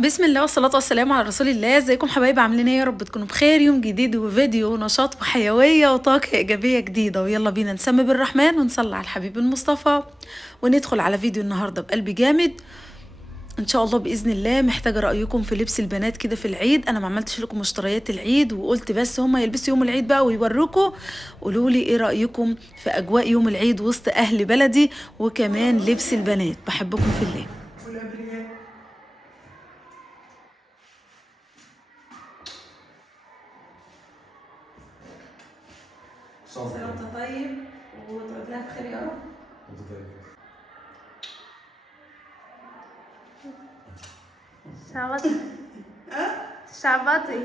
بسم الله والصلاة والسلام على رسول الله. ازيكم حبايبي؟ عاملين ايه؟ يا رب تكونوا بخير. يوم جديد وفيديو ونشاط وحيوية وطاقة إيجابية جديدة، ويلا بينا نسمي بالرحمن ونصلي على الحبيب المصطفى وندخل على فيديو النهاردة بقلب جامد ان شاء الله باذن الله. محتاجه رايكم في لبس البنات كده في العيد. انا ما عملتش لكم مشتريات العيد وقلت بس هما يلبسوا يوم العيد بقى ويوروكوا. قولوا لي ايه رايكم في اجواء يوم العيد وسط اهل بلدي، وكمان لبس البنات. بحبكم في الله. سنة وانت طيب وتقعد لها بخير يا رب. انت طيب. شعبطي. شعبطي.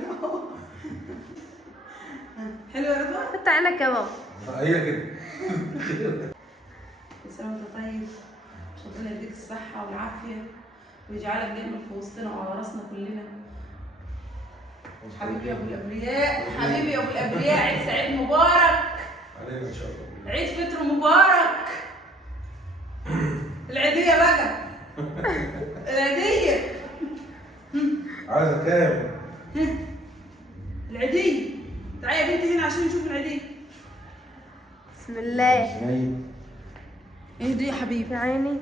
حلو يا رضوى؟ حط عينك يا بابا. هي كده. كل سنة وانت طيب، ربنا يديك الصحة والعافية ويجعلك دايما في وسطنا وعلى راسنا كلنا. حبيبي يا ابو الابرياء، حبيبي يا ابو الابرياء، عيد سعيد مبارك علينا ان شاء الله. عيد فطر مبارك. العيدية بقى. العيدية عايزه كام؟ العيدية. تعالي يا بنتي هنا عشان نشوف العيدية. بسم الله. ايه دي يا حبيبي؟ يا عيني.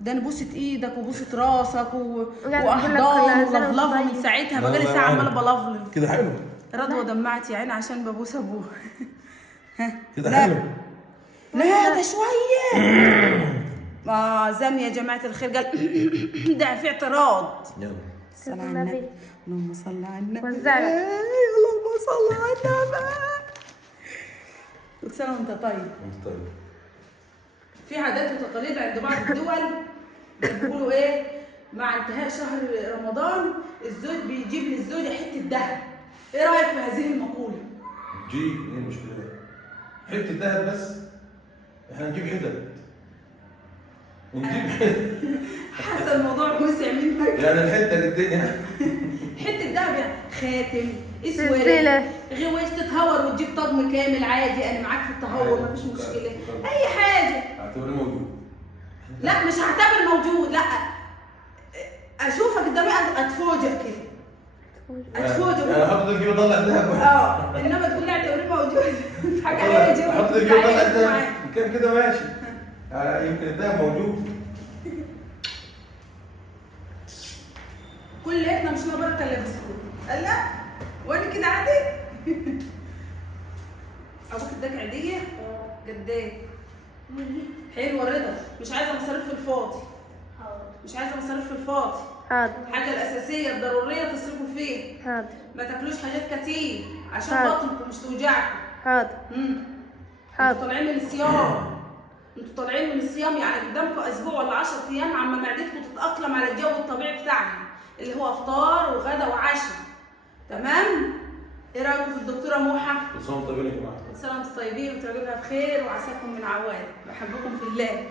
ده انا بوسه ايدك وبوسه راسك قاعد واحضان بقول لك كل ولفلفه عزيز من ساعتها. بقالي ساعه عماله بلفلف. كده حلو. رضوى دمعت يا عيني عشان ببوس ابوها. كده لا. حلو. لا ده شويه. زامي يا جماعه الخير قال ده في اعتراض. يلا. صلى على النبي. اللهم صل على النبي. وزعلك. اللهم صل على النبي. كل سنه وانت طيب. انت طيب. في عادات وتقاليد عند بعض الدول بيقولوا ايه؟ مع انتهاء شهر رمضان الزوج بيجيب للزوجه حته ذهب. ايه رايك في هذه المقوله؟ ايه المشكله؟ حته دهب بس؟ احنا نجيب حتت ونجيب حاسه الموضوع وسع منك. يعني الحته للدنيا. حته ذهب يعني خاتم، سلسلة. غواش تتهور وتجيب طقم كامل عادي. انا معاك في التهور مفيش مشكله. اي حاجه. اعتبره موجود. لا مش هعتبر موجود، لا اشوفك قدامي اتفوجئ كده. اتفوجئ. يعني احط الجيب اطلع الذهب. انما تقول لي اعتبريه موجود حاجه حلوه. احط الجيب اطلع الذهب كان كده ماشي. يمكن الذهب موجود. كل ليلتنا مش بركه الا بسكوت. قال لا وانا كده عادي. ابوك اداك عيديه؟ قد ايه؟ حلوه رضا. مش عايزه مصاريف في الفاضي. مش عايزه مصاريف في الفاضي. حاضر. الحاجه الاساسيه الضروريه تصرفوا فيها. حاضر. ما تاكلوش حاجات كتير عشان حاضر. بطنكم مش توجعكم. حاضر. انتوا حاضر. طالعين من الصيام. انتوا طالعين من الصيام يعني قدامكم اسبوع ولا 10 ايام عما معدتكم تتاقلم على الجو الطبيعي بتاعها اللي هو افطار وغدا وعشاء. تمام؟ ايه رايكم في الدكتوره موحه؟ كل سنه وانتم طيبين يا جماعه. كل سنه وانتم طيبين وتعجبها بخير وعساكم من عواد. بحبكم في الله.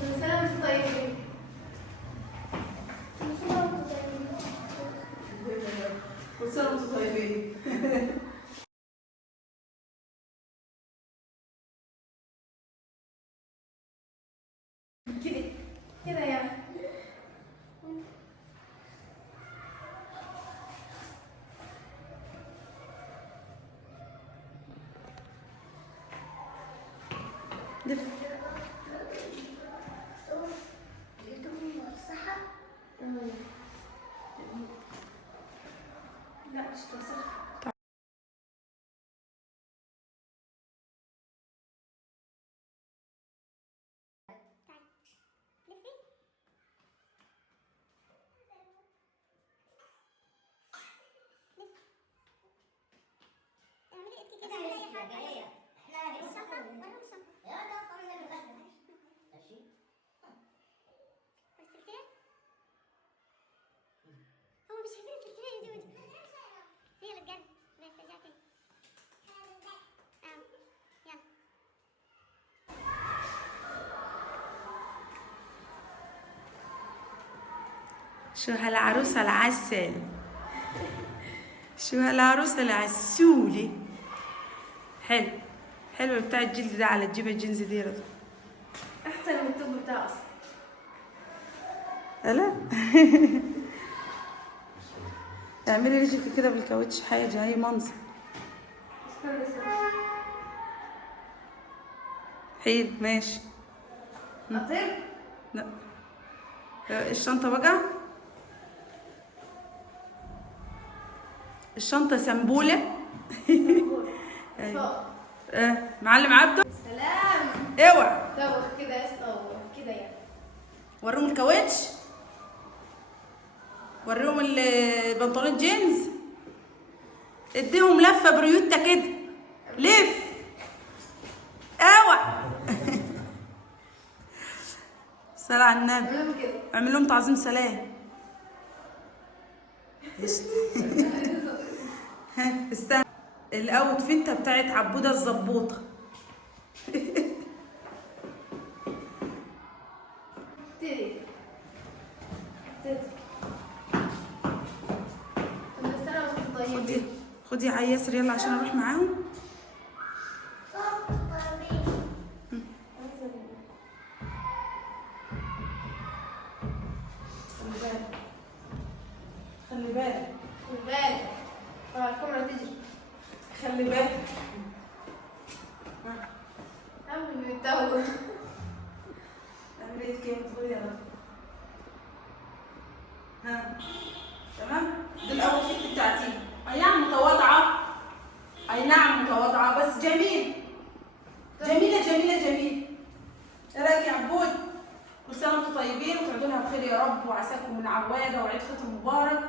كل سنة وانتم طيبين. كل سنه وانتم طيبين. كده كده يا لف. لا مش تصح. شو هالعروسة العسل. شو هالعروسة العسولة. حلو حلو بتاع الجلد ده، على تجيب الجينز دي رضا. احسن من التوب بتاعه اصلا. لا اعملي رجلك كده بالكاوتش حاجه، اي منظر. استنى استنى. حلو ماشي. اطير. لا الشنطه بقى، الشنطه سنبوله. فوق. معلم عبده. سلام. اوعى دوخ كده يا اسطى، كده يعني. وريهم الكاوتش، وريهم البنطلون جينز، اديهم لفه بريوتا كده، لف اوعى. صلى على النبي. اعملهم كده. اعمل لهم تعظيم سلام. ها استنى، الاوت فينتا بتاعت عبوده الزبوطه. ابتدي. كل سنة وانتم طيبين. خدي يا ياسر يلا عشان اروح معاهم. خلي بالك خد بالك. الكاميرا تجري. خلي بالك. عامل بيتوه. اعمل ايه كده تقولي يا رب. ها تمام. دي الاوتفيت بتاعتي، اي نعم متواضعه، اي نعم متواضعه بس جميل، جميله جميله جميله. ايه رايك يا عبود؟ كل سنه وانتم طيبين وتعودوا لها بخير يا رب، وعساكم من عواده وعيد فطر مبارك،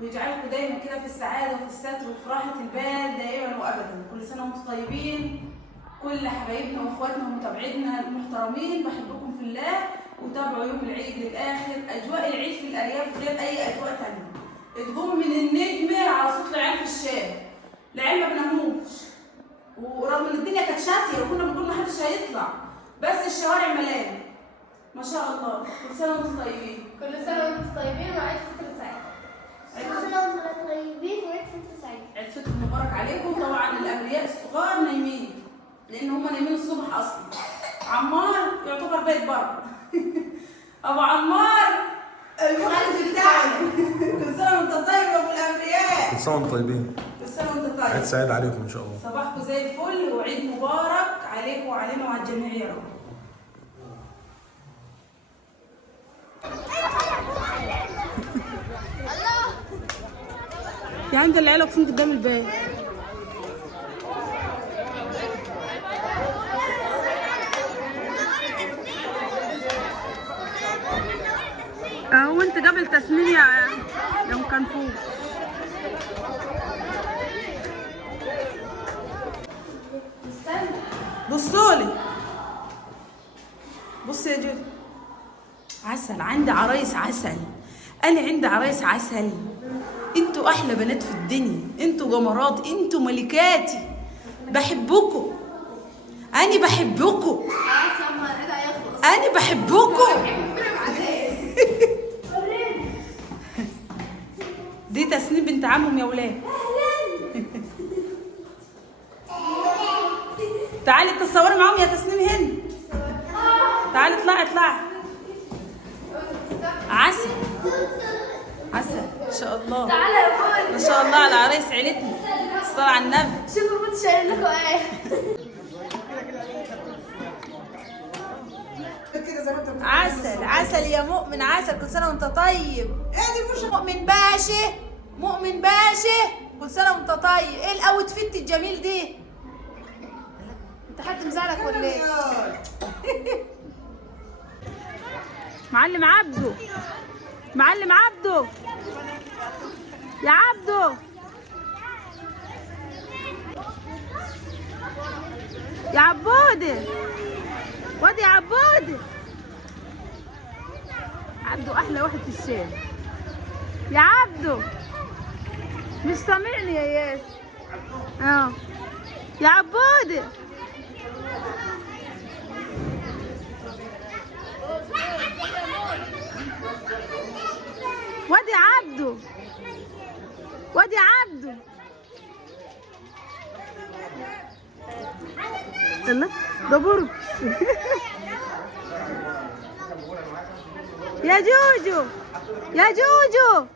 ويجعلكم دايما كده في السعاده وفي الستر وفي راحه البال دائما وابدا. كل سنه وانتم طيبين. كل حبايبنا واخواتنا ومتابعينا المحترمين بحبكم في الله، وتابعوا يوم العيد للاخر. اجواء العيد في الارياف غير اي اجواء ثانيه. تقوم من النجمه على صوت العيال في الشارع، العيال ما بناموش، ورغم ان الدنيا كانت شاتيه وكنا بنقول ما حدش هيطلع، بس الشوارع مليانه ما شاء الله. كل سنه وانتم طيبين. كل سنة وانتم طيبين وعيد فطر سعيد. كل سنة وانتم طيبين وعيد فطر سعيد. عيد فطر مبارك عليكم. طبعا الابرياء الصغار نايمين لان هم نايمين الصبح اصلا. عمار يعتبر بيت بره. ابو عمار المخرج بتاعنا. كل سنه وانت طيب يا ابو الابرياء. كل سنة وانتم طيبين. كل سنه وانت عيد طيب. سعيد عليكم ان شاء الله. صباحكم زي الفل وعيد مبارك عليكم وعلينا وعلى الجميع يا رب. يا عند العيله واقفين قدام البيت. وانت قبل تسنين يا ام كنفوس. استنى. بصولي، بص يا جود، عسل. عندي عرايس عسل، انا عندي عرايس عسل. انتوا احلى بنات في الدنيا، انتوا جمرات، انتوا ملكاتي. بحبكم، انا بحبكم، خلاص يا عم العيد هيخلص. انا بحبكم. دي تسنيم بنت عمهم يا ولاد. تعالي تتصوري معاهم يا تسنيم هنا. تعالي اطلعي اطلعي. عسل عسل ما شاء الله. تعالى يا فول. ما شاء الله على عرايس عيلتنا. الصلاة على النبي. شوفوا كنت شايل لكم ايه. عسل عسل يا مؤمن، عسل. كل سنة وانت طيب. ادي مش مؤمن باشا، مؤمن باشا. كل سنة وانت طيب. ايه الاوتفيت الجميل دي؟ انت حد مزعلك ولا ايه؟ معلم عبده، معلم عبده، يا عبده، يا عبوده، وادي يا عبوده. عبده احلى واحد في الشارع. يا عبده مش سامعني يا ياسر. يا عبوده. وادي عبده، وادي عبده. لا ده برج. يا جوجو يا جوجو.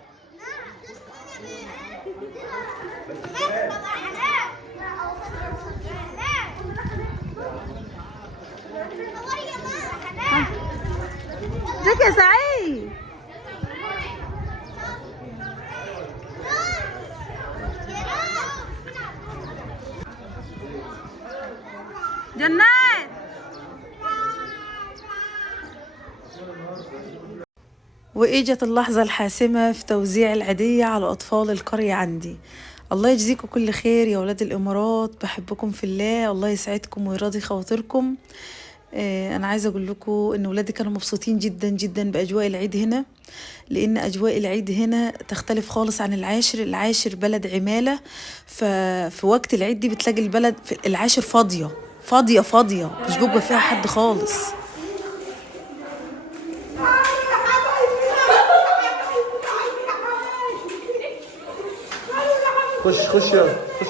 ازيك يا سعيد؟ جنات. وإجت اللحظة الحاسمة في توزيع العيدية على أطفال القرية عندي. الله يجزيكم كل خير يا ولاد الإمارات، بحبكم في الله، الله يسعدكم ويراضي خواطركم. أنا عايزة أقول لكم إن ولادي كانوا مبسوطين جدا جدا بأجواء العيد هنا، لأن أجواء العيد هنا تختلف خالص عن العاشر. العاشر بلد عمالة، ففي وقت العيد دي بتلاقي البلد في العاشر فاضية فاضية فاضية، مش بيبقى فيها حد خالص. خش يلا خش.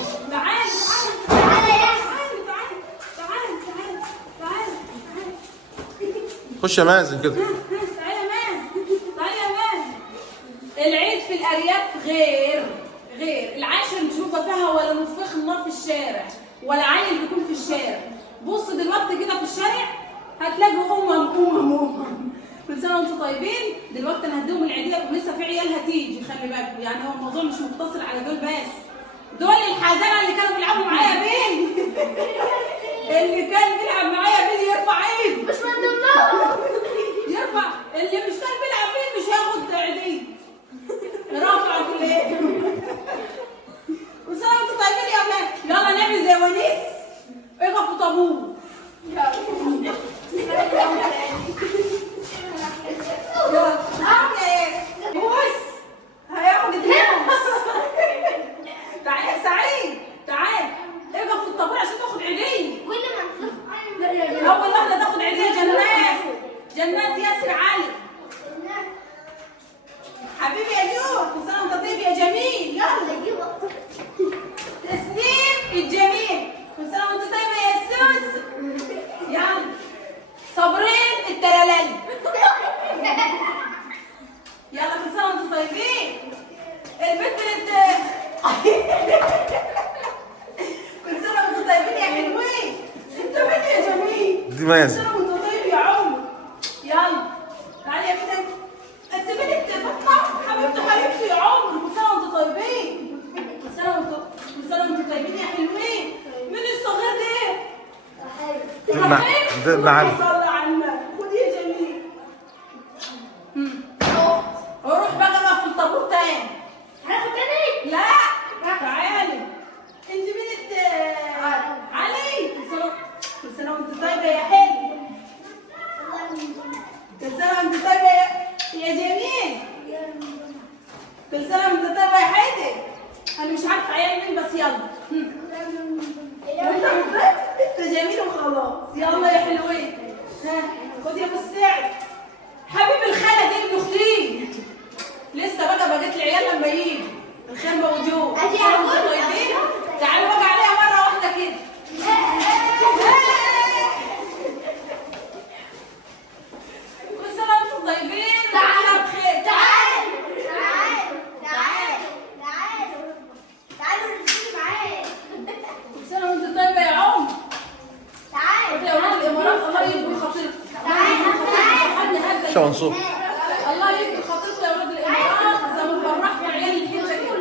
خش يا مازن كده. تعالى يا مازن، تعالى يا مازن. العيد في الأرياف غير العاشر مش بيبقى فيها ولا نفخ النار في الشارع ولا عيل بيكون في الشارع. بص دلوقتي كده في الشارع هتلاقوا كل سنه وانتم طيبين. دلوقتي انا هديهم العيديه ولسه في عيال هتيجي، خلي بالكم يعني هو الموضوع مش مقتصر على دول بس. دول الحزانه اللي كانوا بيلعبوا معايا بيل اللي كان بيلعب معايا بيل يرفع ايده، مش من ضمنهم. يرفع. اللي مش كان بيلعب بيل مش هياخد عيديه، رافع كل ايه. كل سنه وانتم طيبين يا اولاد. يلا نعمل زي ونيس، اقفوا طابور. هياخد الدروس. تعال يا سعيد، تعال اقف في الطابور عشان تاخد عيديه. كل ما اول واحده تاخد عيديه جنات ياسر علي. حبيبي يا نور، كل سنه وانت طيب يا جميل. يلا تسنيم الجميل، كل سنه وانت طيبه يا سوس. يلا صابرين الترلل. يلا كل سنه وانتم طيبين. البنت كل سنه وانتم طيبين يا حلوين. انت مين يا جميل؟ دي مازن. كل سنه وانتم طيب يا عمر. يلا تعالي يا بنت. انت بنت فاطمه حبيبتي يا عمر. كل سنه وانتم طيبين. كل سنه وانتم طيبين يا حلوين. مين الصغير ده؟ ده معلم. صلى على النبي. خدي يا جميل. وروح بقى بقى في الطابور تاني. هاخد تاني؟ لا تعالي. انت بنت علي. كل سنه وانت طيبه يا حلو. كل سنه وانت طيبه يا جميل. كل سنه وانت طيبه يا حيدر. انا مش عارفه عيال مين بس يلا. انت جميل وخلاص. يلا يا حلوين. ها خد يا ابو السعد. حبيب الخاله دي ابن اختي. لسه بقى بقيت العيال لما يجي الخال موجود. طيبين. تعالوا بقى عليها مره واحده كده. كل سنه وانتم طيبين. تعالوا بخير. تعالوا نمشي معاك. كل سنه وانتم طيبه يا عمر. تعالوا يا ولاد الامارات الله يجبر خاطركم. شو منصور. الله يجبر خاطركم يا ولاد الامارات زي ما فرحتوا عيال الحته كده.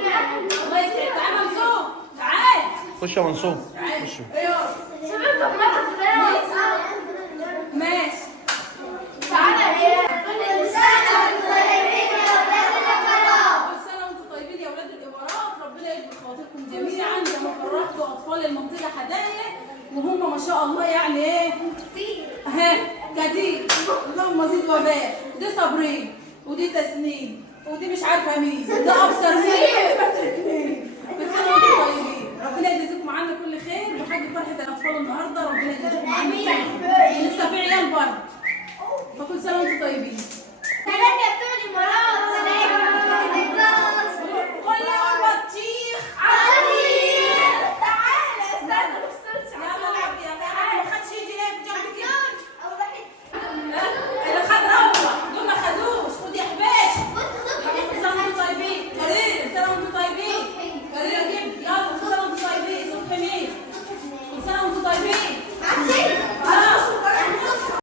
الله يسعدك. تعال منصور تعال. خش يا منصور. تعال. خش. ايوه سيبكم ناخد ماشي. تعالى يا كل سنة وانتم طيبين يا ولاد الإمارات. كل سنه وانتم طيبين يا ولاد الامارات. ربنا يجبر خاطركم جميعا زي ما فرحتوا اطفال المنطقه هدايا، وهم ما شاء الله يعني ايه اهي كتير. اللهم زيد وبارك. دي صابرين ودي تسنيم ودي مش عارفه مين وده ابصر مين. كل سنه وانتم طيبين. ربنا يجزيكم عنا كل خير بحاجه فرحه الاطفال النهارده. ربنا يجزيكم عنا خير. لسه في عيال بره، فكل سنه وانتم طيبين.